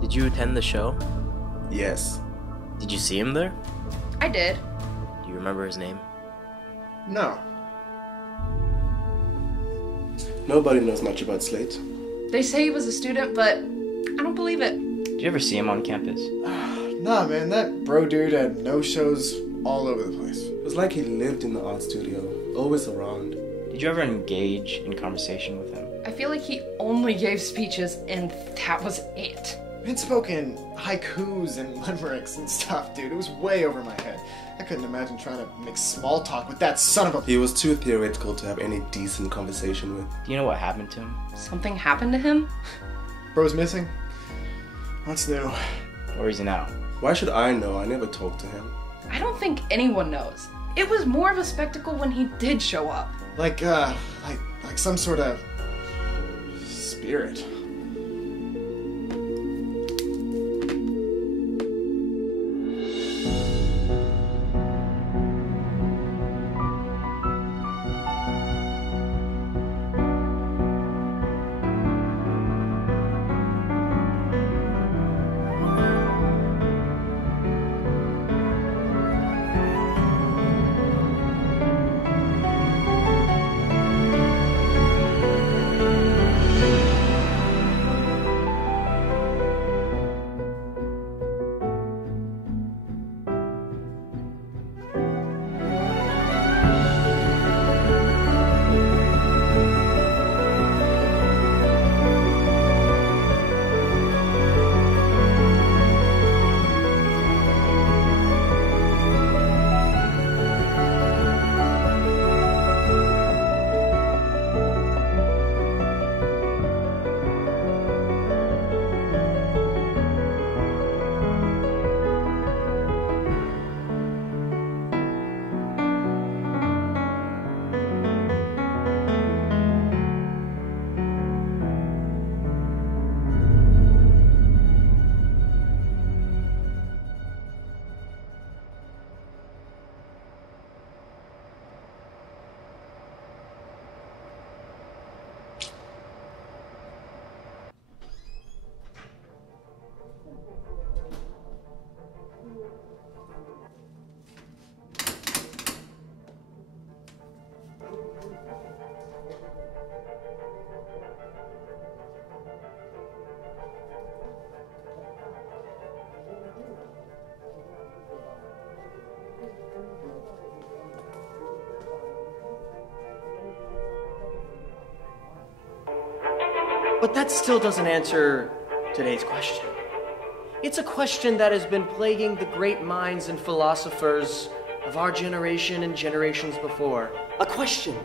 Did you attend the show? Yes. Did you see him there? I did. Do you remember his name? No. Nobody knows much about Slate. They say he was a student, but I don't believe it. Did you ever see him on campus? Nah, man, that bro dude had no shows all over the place. It was like he lived in the art studio, always around. Did you ever engage in conversation with him? I feel like he only gave speeches and that was it. He'd spoken haikus and limericks and stuff, dude. It was way over my head. I couldn't imagine trying to make small talk with that son of a... He was too theoretical to have any decent conversation with. Do you know what happened to him? Something happened to him? Bro's missing? What's new? Where is he now? Why should I know? I never talked to him. I don't think anyone knows. It was more of a spectacle when he did show up. Like some sort of... spirit. But that still doesn't answer today's question. It's a question that has been plaguing the great minds and philosophers of our generation and generations before. A question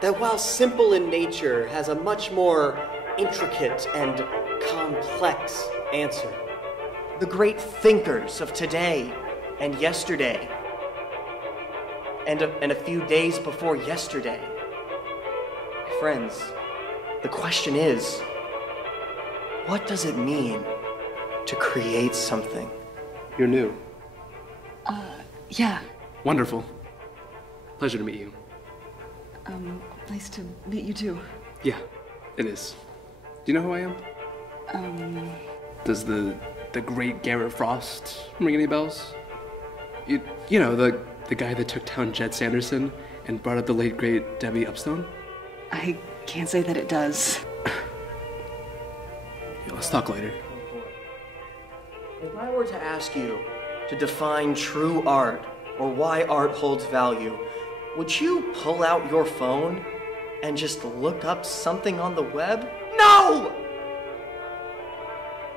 that, while simple in nature, has a much more intricate and complex answer. The great thinkers of today and yesterday, and a few days before yesterday. My friends, the question is, what does it mean to create something? You're new. Yeah. Wonderful. Pleasure to meet you. Nice to meet you too. Yeah, it is. Do you know who I am? Does the great Garrett Frost ring any bells? You know, the guy that took down Jed Sanderson and brought up the late great Debbie Upstone? I can't say that it does. Yeah, let's talk later. If I were to ask you to define true art or why art holds value, would you pull out your phone and just look up something on the web? No!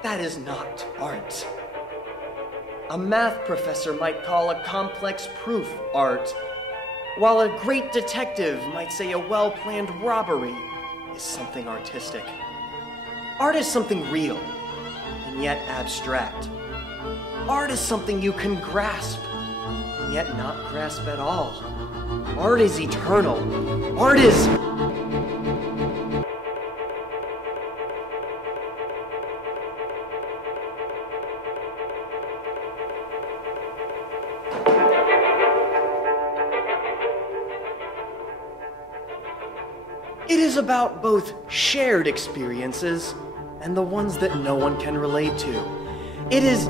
That is not art. A math professor might call a complex proof art, While a great detective might say a well-planned robbery is something artistic, art is something real and yet abstract. Art is something you can grasp and yet not grasp at all. Art is eternal. Art is... It is about both shared experiences and the ones that no one can relate to. It is...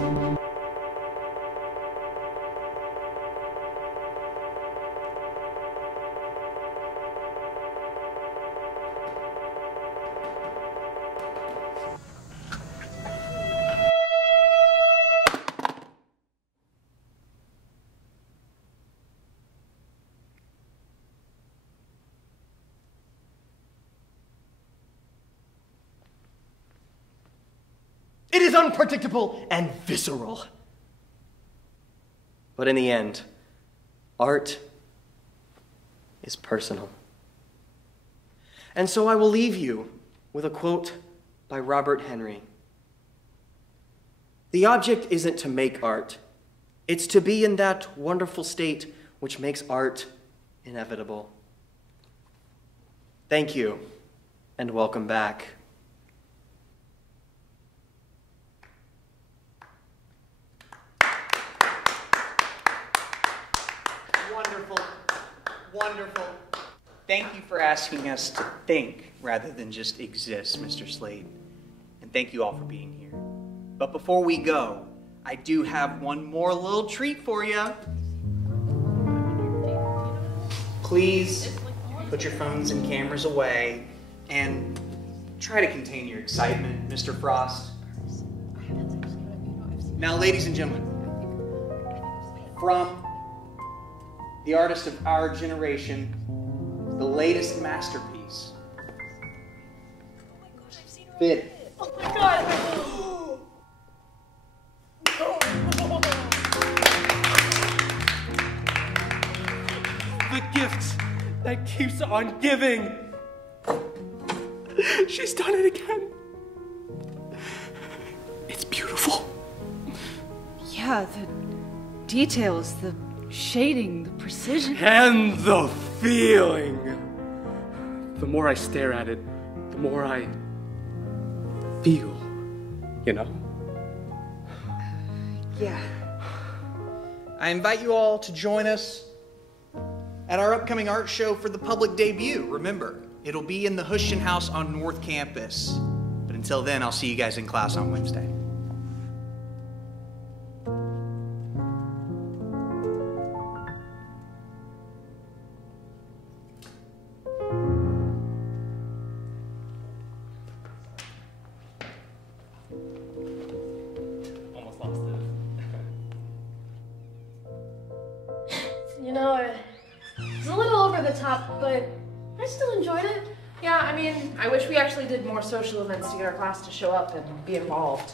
It is unpredictable and visceral. But in the end, art is personal. And so I will leave you with a quote by Robert Henry. The object isn't to make art. It's to be in that wonderful state which makes art inevitable. Thank you, and welcome back. Wonderful. Thank you for asking us to think rather than just exist, Mr. Slate. And thank you all for being here. But before we go, I do have one more little treat for you. Please put your phones and cameras away and try to contain your excitement, Mr. Frost. Now, ladies and gentlemen, from the artist of our generation, the latest masterpiece, Phyd. Oh my god! The gift that keeps on giving. She's done it again. It's beautiful. Yeah, the details, the shading, the precision. And the feeling. The more I stare at it, the more I feel, you know? Yeah. I invite you all to join us at our upcoming art show for the public debut. Remember, it'll be in the Hushton House on North Campus. But until then, I'll see you guys in class on Wednesday. Almost lost it. You know, it's a little over the top, but I still enjoyed it. Yeah, I mean, I wish we actually did more social events to get our class to show up and be involved.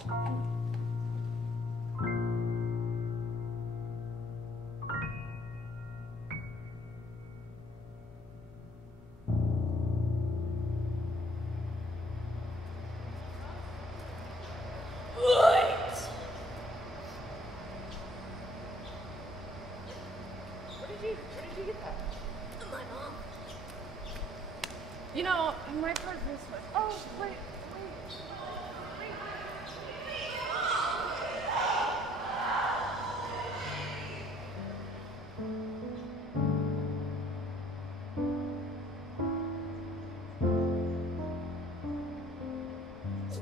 You know, my part of this was... Oh, wait.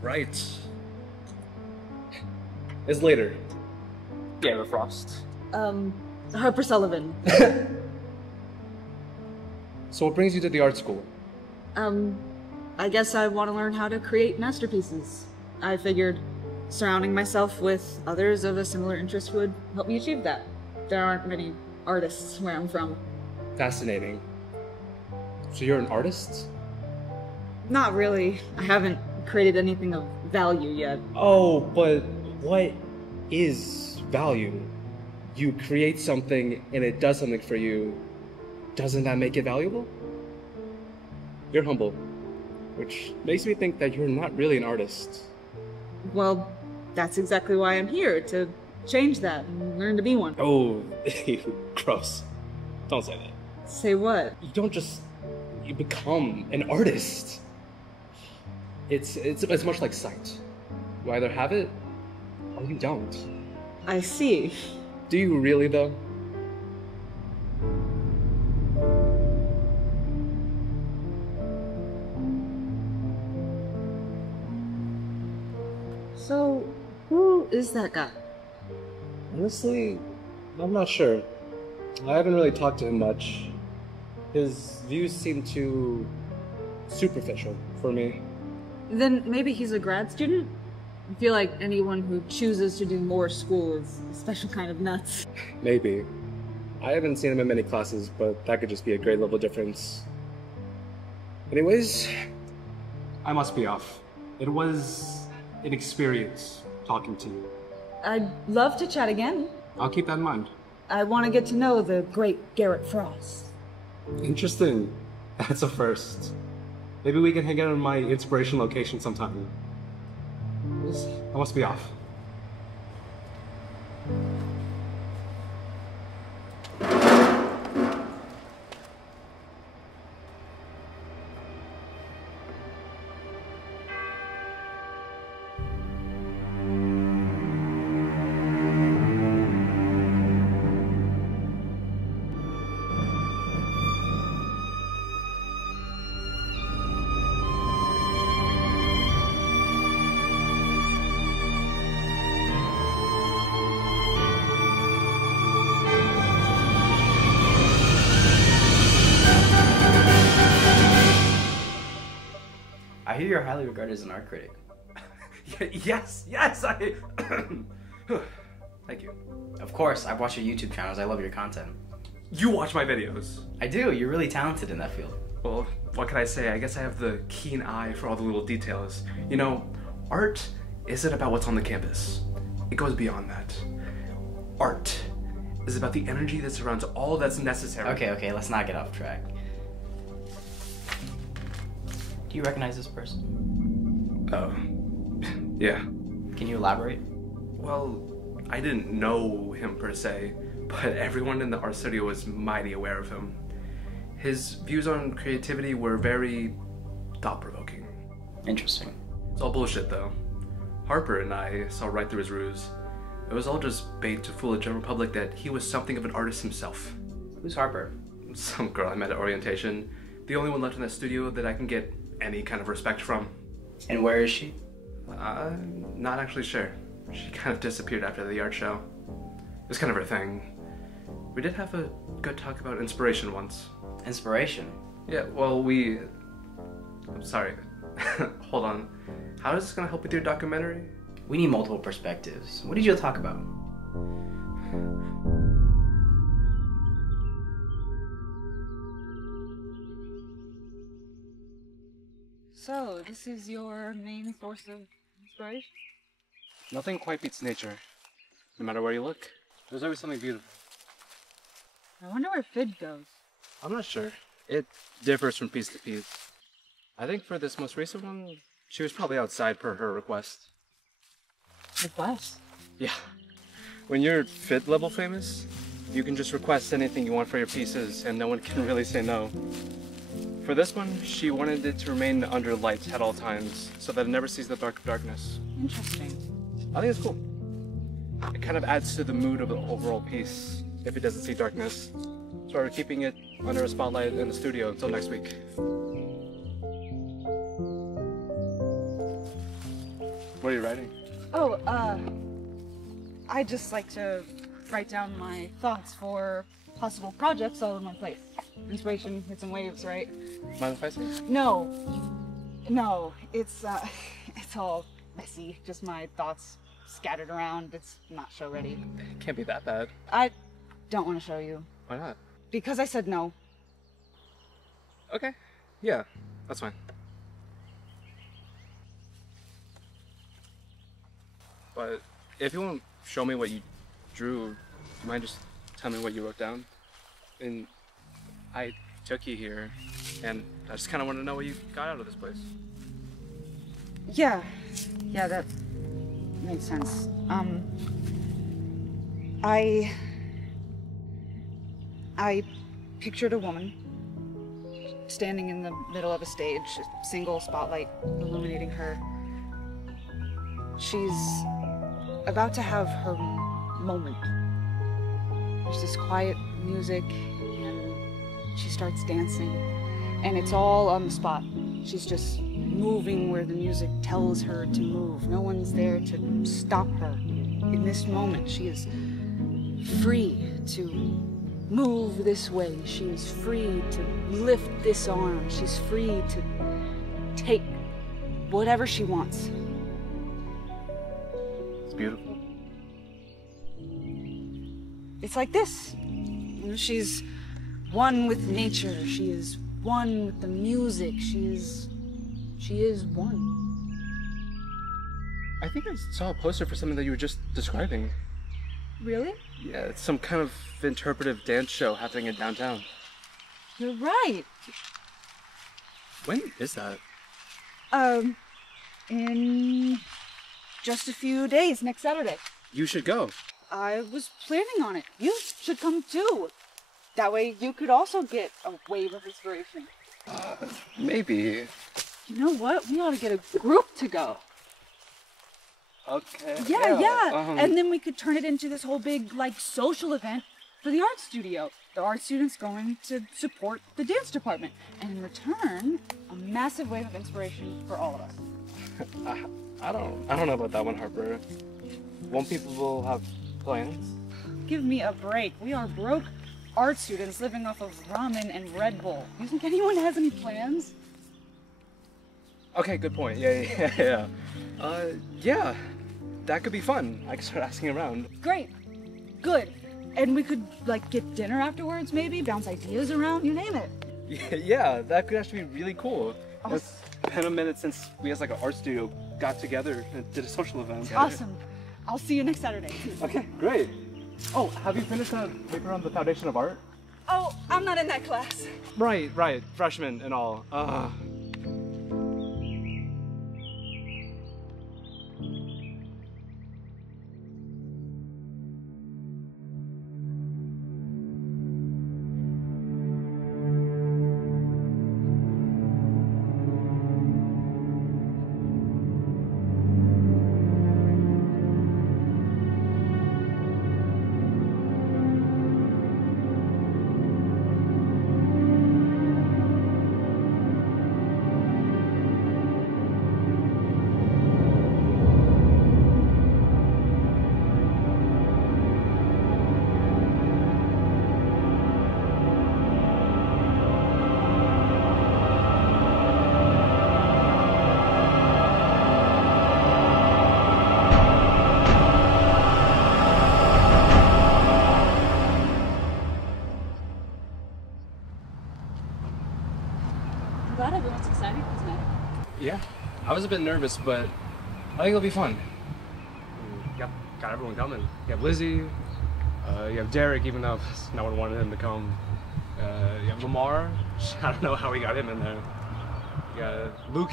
Right. It's later. Garrett Frost. Harper Sullivan. So what brings you to the art school? I guess I want to learn how to create masterpieces. I figured surrounding myself with others of a similar interest would help me achieve that. There aren't many artists where I'm from. Fascinating. So you're an artist? Not really. I haven't created anything of value yet. Oh, but what is value? You create something and it does something for you, doesn't that make it valuable? You're humble, which makes me think that you're not really an artist. Well, that's exactly why I'm here, to change that and learn to be one. Oh, gross. Don't say that. Say what? You don't just... you become an artist. It's much like sight. You either have it, or you don't. I see. Do you really, though? So, who is that guy? Honestly, I'm not sure. I haven't really talked to him much. His views seem too superficial for me. Then maybe he's a grad student? I feel like anyone who chooses to do more school is a special kind of nuts. Maybe. I haven't seen him in many classes, but that could just be a grade level difference. Anyways, I must be off. It was an experience talking to you. I'd love to chat again. I'll keep that in mind. I want to get to know the great Garrett Frost. Interesting. That's a first. Maybe we can hang out in my inspiration location sometime. I must be off. I hear you're highly regarded as an art critic. Yes, I... Thank you. Of course, I've watched your YouTube channels. I love your content. You watch my videos. I do. You're really talented in that field. Well, what can I say? I guess I have the keen eye for all the little details. You know, art isn't about what's on the campus. It goes beyond that. Art is about the energy that surrounds all that's necessary. Okay, let's not get off track. Do you recognize this person? Oh, yeah. Can you elaborate? Well, I didn't know him per se, but everyone in the art studio was mighty aware of him. His views on creativity were very thought-provoking. Interesting. It's all bullshit, though. Harper and I saw right through his ruse. It was all just bait to fool the general public that he was something of an artist himself. Who's Harper? Some girl I met at orientation. The only one left in that studio that I can get any kind of respect from. And where is she? I'm not actually sure. She kind of disappeared after the art show. It was kind of her thing. We did have a good talk about inspiration once. Inspiration? Yeah, well, I'm sorry. Hold on. How is this gonna help with your documentary? We need multiple perspectives. What did you talk about? So, this is your main source of inspiration? Nothing quite beats nature. No matter where you look, there's always something beautiful. I wonder where Phyd goes. I'm not sure. It differs from piece to piece. I think for this most recent one, she was probably outside per her request. Request? Yeah. When you're Phyd level famous, you can just request anything you want for your pieces and no one can really say no. For this one, she wanted it to remain under light at all times, so that it never sees the dark of darkness. Interesting. I think it's cool. It kind of adds to the mood of the overall piece, if it doesn't see darkness. So we're keeping it under a spotlight in the studio until next week. What are you writing? Oh, I just like to write down my thoughts for possible projects all in one place. Inspiration hits in waves, right? Mind if I see? No, it's all messy. Just my thoughts scattered around. It's not show ready. It can't be that bad. I don't want to show you. Why not? Because I said no. Okay. Yeah, that's fine. But if you won't show me what you drew, do you mind just tell me what you wrote down? And I took you here, and I just kind of wanted to know what you got out of this place. Yeah, that makes sense. I pictured a woman standing in the middle of a stage, a single spotlight illuminating her. She's about to have her moment. There's this quiet music, and she starts dancing, and it's all on the spot. She's just moving where the music tells her to move. No one's there to stop her. In this moment, she is free to move this way. She is free to lift this arm. She's free to take whatever she wants. It's beautiful. It's like this. She's one with nature. She is one with the music. She is one. I think I saw a poster for something that you were just describing. Really? Yeah, it's some kind of interpretive dance show happening in downtown. You're right. When is that? In just a few days, next Saturday. You should go. I was planning on it. You should come too. That way you could also get a wave of inspiration. Maybe. You know what? We ought to get a group to go. Okay. Yeah. And then we could turn it into this whole big, like, social event for the art studio. The art students going to support the dance department. And in return, a massive wave of inspiration for all of us. I don't know about that one, Harper. Won't people have plans? Give me a break. We are broke art students living off of ramen and Red Bull. You think anyone has any plans? Okay, good point. Yeah. Yeah, that could be fun. I could start asking around. Great. Good. And we could, like, get dinner afterwards, maybe? Bounce ideas around? You name it. Yeah, that could actually be really cool. It's been a minute since we as, like, an art studio got together and did a social event. Awesome. I'll see you next Saturday. Okay, great. Oh, have you finished that paper on the foundation of art? Oh, I'm not in that class. Right. Freshman and all. Glad everyone's excited for tonight. Yeah, I was a bit nervous, but I think it'll be fun. You got everyone coming. You have Lizzie, you have Derek, even though no one wanted him to come. You have Lamar. I don't know how we got him in there. You got Luke.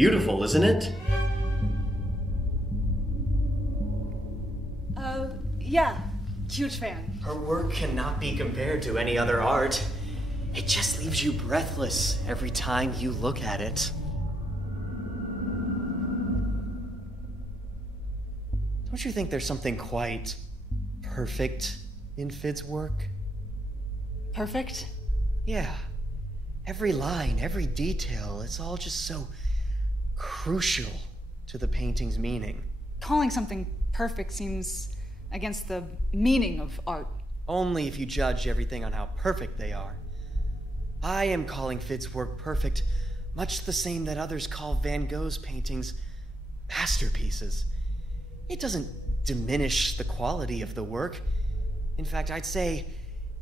Beautiful, isn't it? Yeah. Huge fan. Her work cannot be compared to any other art. It just leaves you breathless every time you look at it. Don't you think there's something quite perfect in Phyd's work? Perfect? Yeah. Every line, every detail, it's all just so crucial to the painting's meaning. Calling something perfect seems against the meaning of art. Only if you judge everything on how perfect they are. I am calling Phyd's work perfect, much the same that others call Van Gogh's paintings masterpieces. It doesn't diminish the quality of the work. In fact, I'd say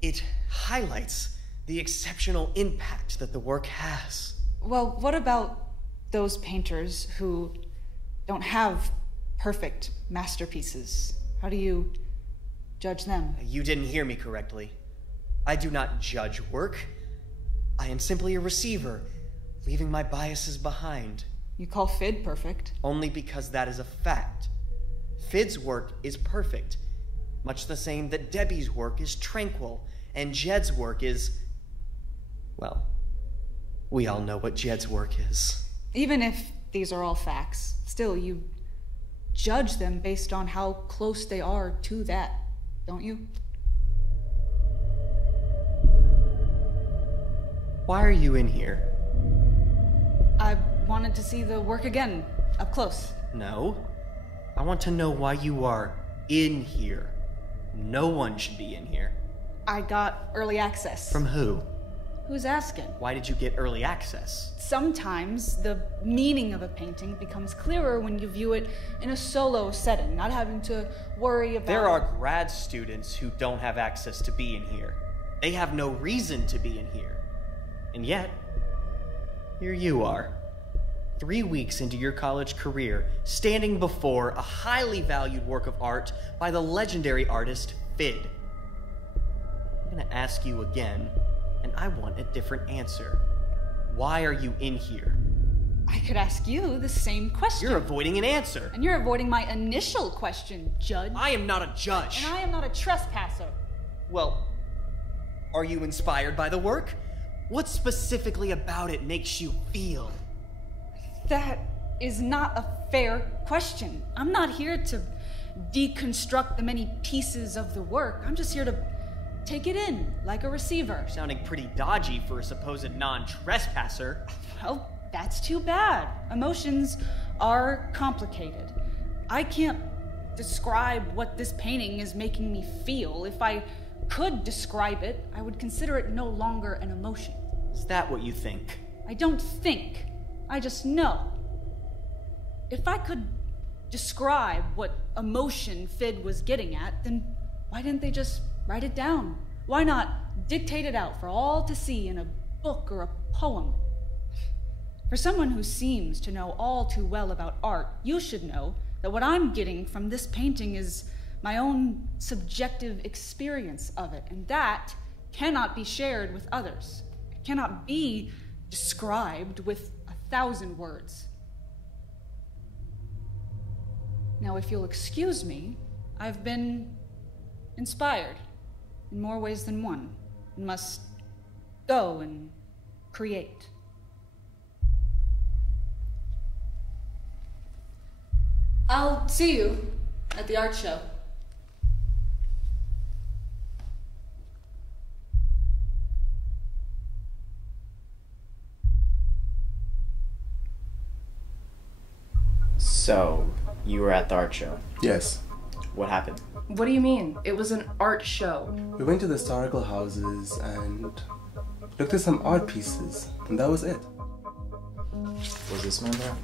it highlights the exceptional impact that the work has. Well, what about those painters who don't have perfect masterpieces? How do you judge them? You didn't hear me correctly. I do not judge work. I am simply a receiver, leaving my biases behind. You call Phyd perfect? Only because that is a fact. Phyd's work is perfect, much the same that Debbie's work is tranquil, and Jed's work is... well, we all know what Jed's work is. Even if these are all facts, still you judge them based on how close they are to that, don't you? Why are you in here? I wanted to see the work again, up close. No. I want to know why you are in here. No one should be in here. I got early access. From who? Who's asking? Why did you get early access? Sometimes the meaning of a painting becomes clearer when you view it in a solo setting, not having to worry about... There are grad students who don't have access to be in here. They have no reason to be in here. And yet, here you are, 3 weeks into your college career, standing before a highly valued work of art by the legendary artist Phyd. I'm gonna ask you again, and I want a different answer. Why are you in here? I could ask you the same question. You're avoiding an answer. And you're avoiding my initial question, Judge. I am not a judge. And I am not a trespasser. Well, are you inspired by the work? What specifically about it makes you feel? That is not a fair question. I'm not here to deconstruct the many pieces of the work. I'm just here to take it in, like a receiver. Sounding pretty dodgy for a supposed non-trespasser. Well, that's too bad. Emotions are complicated. I can't describe what this painting is making me feel. If I could describe it, I would consider it no longer an emotion. Is that what you think? I don't think. I just know. If I could describe what emotion Phyd was getting at, then why didn't they just write it down? Why not dictate it out for all to see in a book or a poem? For someone who seems to know all too well about art, you should know that what I'm getting from this painting is my own subjective experience of it, and that cannot be shared with others. It cannot be described with 1,000 words. Now, if you'll excuse me, I've been inspired in more ways than one, and must go and create. I'll see you at the art show. So, you were at the art show. Yes. What happened? What do you mean? It was an art show. We went to the historical houses and looked at some art pieces, and that was it. Was this man there?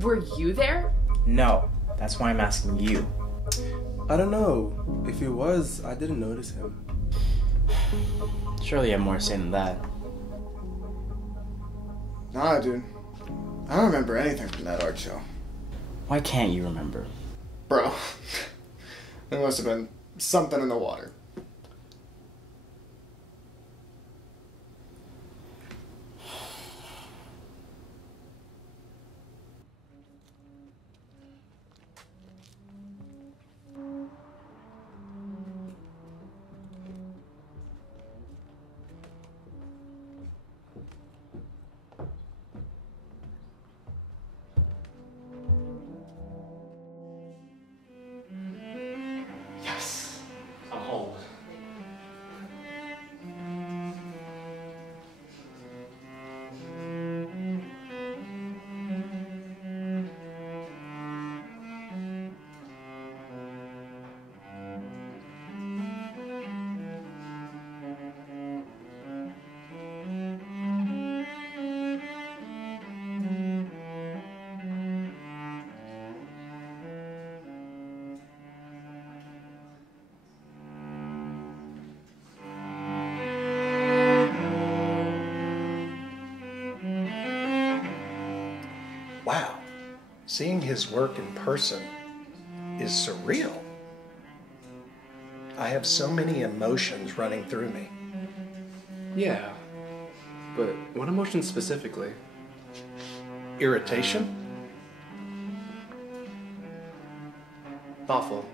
Were you there? No, that's why I'm asking you. I don't know. If he was, I didn't notice him. Surely you have more to say than that. Nah, dude. I don't remember anything from that art show. Why can't you remember? Bro, there must have been something in the water. Seeing his work in person is surreal. I have so many emotions running through me. Yeah, but what emotions specifically? Irritation? Thoughtful.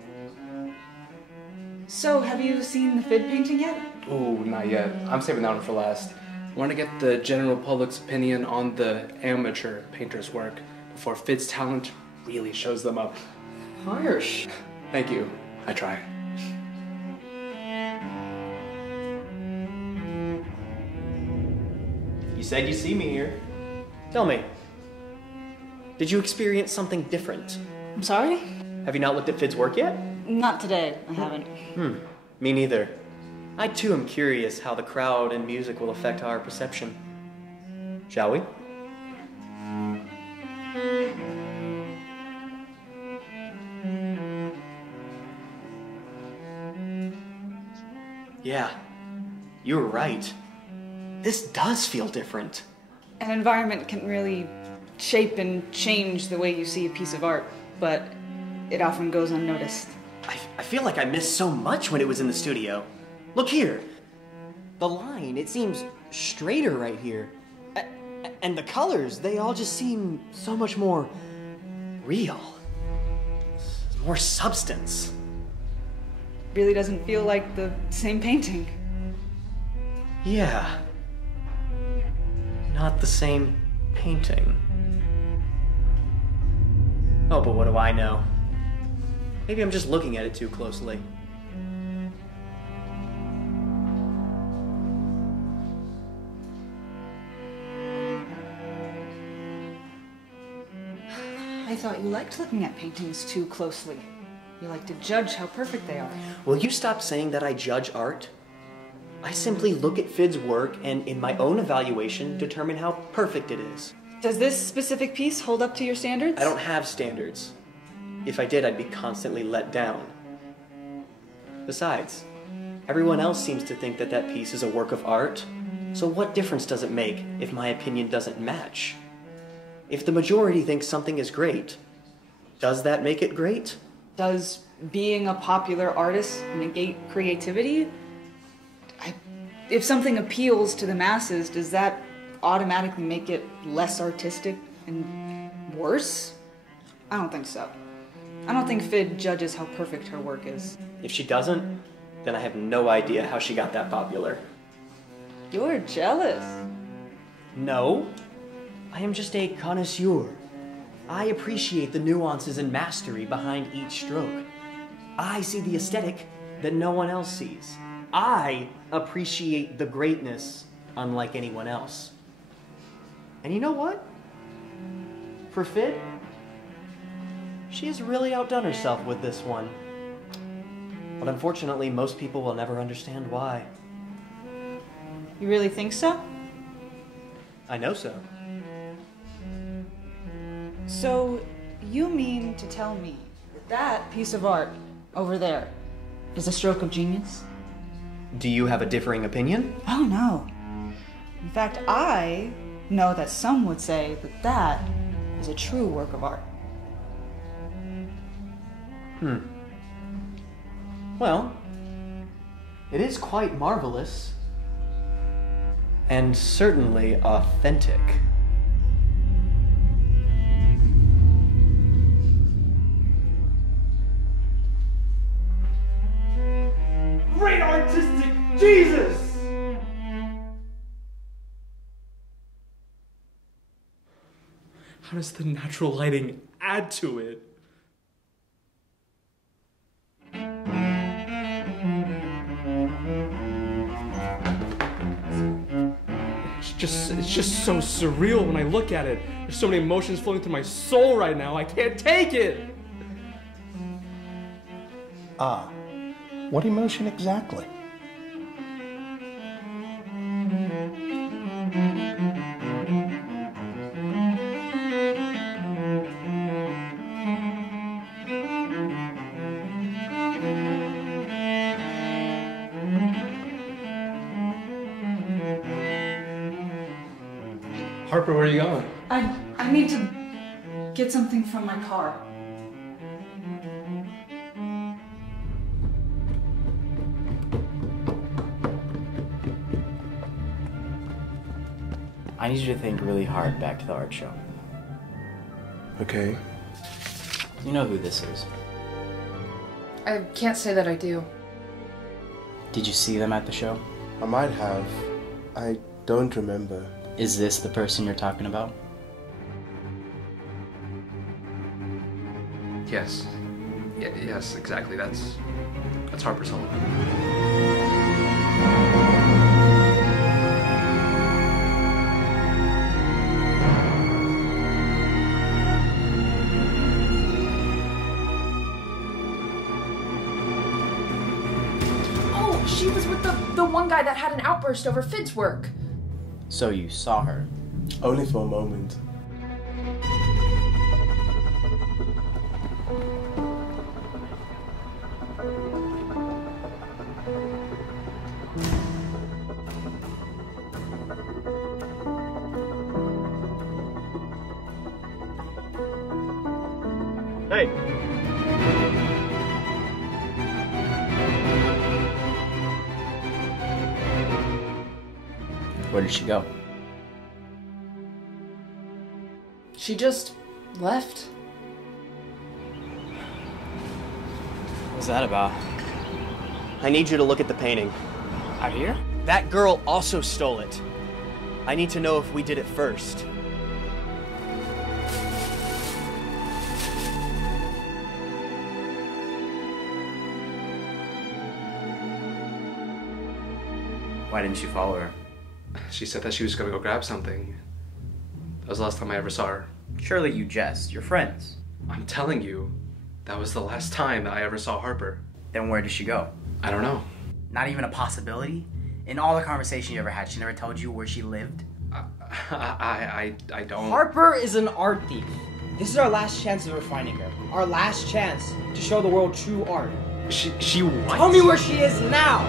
So, have you seen the Phyd painting yet? Ooh, not yet. I'm saving that one for last. I want to get the general public's opinion on the amateur painter's work before Phyd's talent really shows them up. Harsh. Thank you. I try. You said you see me here. Tell me, did you experience something different? I'm sorry? Have you not looked at Phyd's work yet? Not today, I haven't. Me neither. I too am curious how the crowd and music will affect our perception. Shall we? Yeah, you were right. This does feel different. An environment can really shape and change the way you see a piece of art, but it often goes unnoticed. I feel like I missed so much when it was in the studio. Look here. The line, it seems straighter right here. And the colors, they all just seem so much more real. More substance. Really doesn't feel like the same painting. Yeah. Not the same painting. Oh, but what do I know? Maybe I'm just looking at it too closely. I thought you liked looking at paintings too closely. You like to judge how perfect they are. Will you stop saying that I judge art? I simply look at Phyd's work and, in my own evaluation, determine how perfect it is. Does this specific piece hold up to your standards? I don't have standards. If I did, I'd be constantly let down. Besides, everyone else seems to think that that piece is a work of art, so what difference does it make if my opinion doesn't match? If the majority thinks something is great, does that make it great? Does being a popular artist negate creativity? If something appeals to the masses, does that automatically make it less artistic and worse? I don't think so. I don't think Phyd judges how perfect her work is. If she doesn't, then I have no idea how she got that popular. You're jealous. No, I am just a connoisseur. I appreciate the nuances and mastery behind each stroke. I see the aesthetic that no one else sees. I appreciate the greatness unlike anyone else. And you know what? For Phyd, she has really outdone herself with this one. But unfortunately, most people will never understand why. You really think so? I know so. So, you mean to tell me that that piece of art over there is a stroke of genius? Do you have a differing opinion? Oh, no. In fact, I know that some would say that that is a true work of art. Well, it is quite marvelous. And certainly authentic. Great artistic Jesus! How does the natural lighting add to it? It's just so surreal when I look at it. There's so many emotions flowing through my soul right now. I can't take it. Ah, what emotion exactly? Harper, where are you going? I need to get something from my car. I need you to think really hard back to the art show. Okay. You know who this is. I can't say that I do. Did you see them at the show? I might have. I don't remember. Is this the person you're talking about? Yes. Yes, exactly. That's Harper Sullivan. She was with the one guy that had an outburst over Phyd's work. So you saw her? Only for a moment. Hey. Where did she go? She just left. What's that about? I need you to look at the painting. Out here? That girl also stole it. I need to know if we did it first. Why didn't you follow her? She said that she was gonna go grab something. That was the last time I ever saw her. Surely you jest. You're friends. I'm telling you, that was the last time that I ever saw Harper. Then where did she go? I don't know. Not even a possibility? In all the conversation you ever had, she never told you where she lived? I don't. Harper is an art thief. This is our last chance of her finding her. Our last chance to show the world true art. She what? Tell me where she is now!